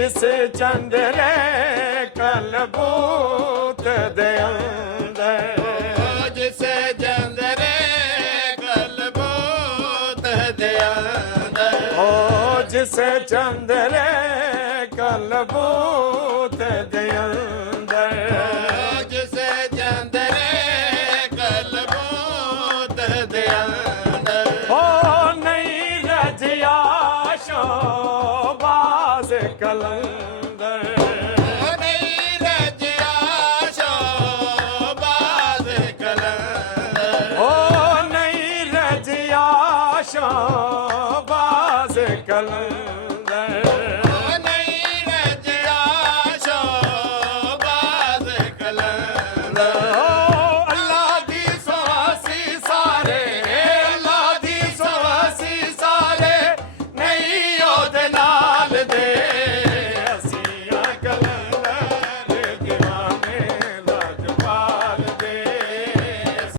ਜਿਸ ਚੰਦਰੇ ਕਲਬੂਤ ਦੇ ਅੰਦਰ, ਜਿਸ ਚੰਦਰੇ ਕਲਬੂਤ ਦੇ ਅੰਦਰ, ਓ ਜਿਸ ਚੰਦਰੇ ਕਲਬੂਤ ਦੇ ਅੰਦਰ, ਜਿਸ ਚੰਦਰੇ ਕਲਬੂਤ ਦੇ ਅੰਦਰ, ਓ ਨਹੀਂ ਰਜਿਆ ਸ਼ੋਬਾਜ਼ ਕਲੰਦਰ, ਨਹੀਂ ਰਜਿਆ ਸ਼ੋਬਾਜ਼ ਕਲੰਦਰ, ਓ ਨਹੀਂ ਰਜਿਆ ਸ਼ੋਬਾਜ਼ ਕਲੰਦਰ।